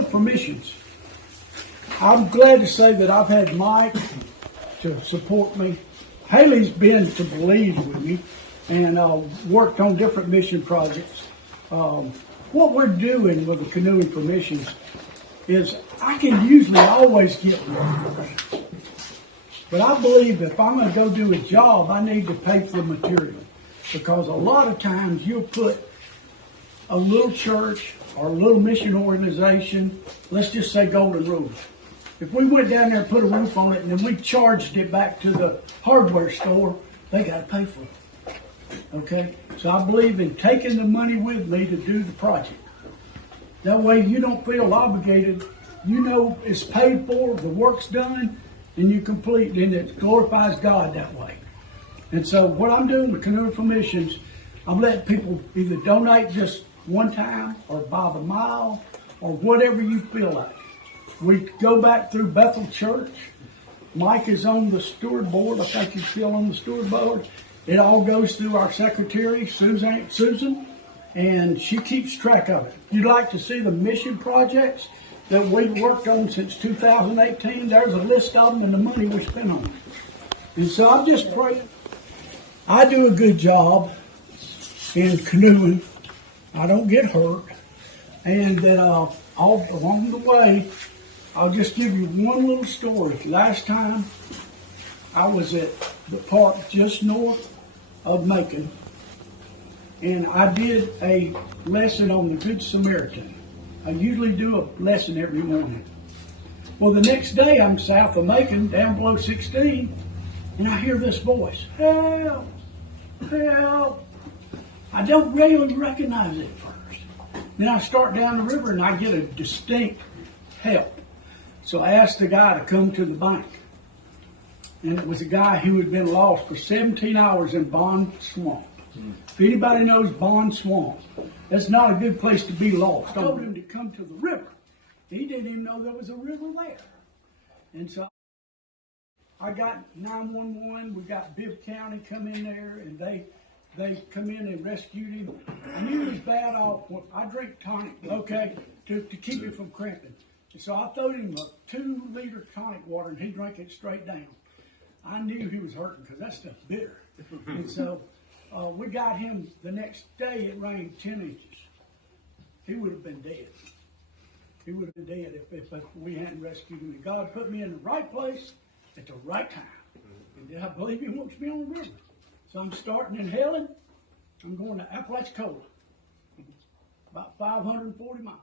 Canoeing for Missions. I'm glad to say that I've had Mike to support me. Haley's been to Belize with me and worked on different mission projects. What we're doing with the Canoeing for Missions is I can usually always get grants. But I believe if I'm going to go do a job, I need to pay for the material. Because a lot of times you'll put a little church or a little mission organization, let's just say Golden Rule. If we went down there and put a roof on it and then we charged it back to the hardware store, they got to pay for it. Okay? So I believe in taking the money with me to do the project. That way you don't feel obligated. You know it's paid for, the work's done, and you complete, and it glorifies God that way. And so what I'm doing with Canoeing for Missions, I'm letting people either donate just one time or by the mile or whatever you feel like. We go back through Bethel Church. Mike is on the steward board. I think he's still on the steward board. It all goes through our secretary, Susan, and she keeps track of it. If you'd like to see the mission projects that we've worked on since 2018, there's a list of them and the money we spent on it. And so I'm just praying I do a good job in canoeing. I don't get hurt. And that all along the way, I'll just give you one little story. Last time I was at the park just north of Macon, and I did a lesson on the Good Samaritan. I usually do a lesson every morning. Well, the next day I'm south of Macon, down below 16, and I hear this voice, "Help, help." I don't really recognize it first. Then I start down the river and I get a distinct help. So I asked the guy to come to the bank. And it was a guy who had been lost for 17 hours in Bond Swamp. If anybody knows Bond Swamp, that's not a good place to be lost. I told him to come to the river. He didn't even know there was a river there. And so I got 911. We got Bibb County come in there, and they come in and rescued him. I knew he was bad off. I drink tonic, okay, to keep him from cramping. And so I throwed him a 2-liter tonic water, and he drank it straight down. I knew he was hurting because that stuff's bitter. And so we got him the next day. It rained 10 inches. He would have been dead. He would have been dead if we hadn't rescued him. And God put me in the right place at the right time. And I believe He wants me on the river. So I'm starting in Helen. I'm going to Apalachicola, about 540 miles.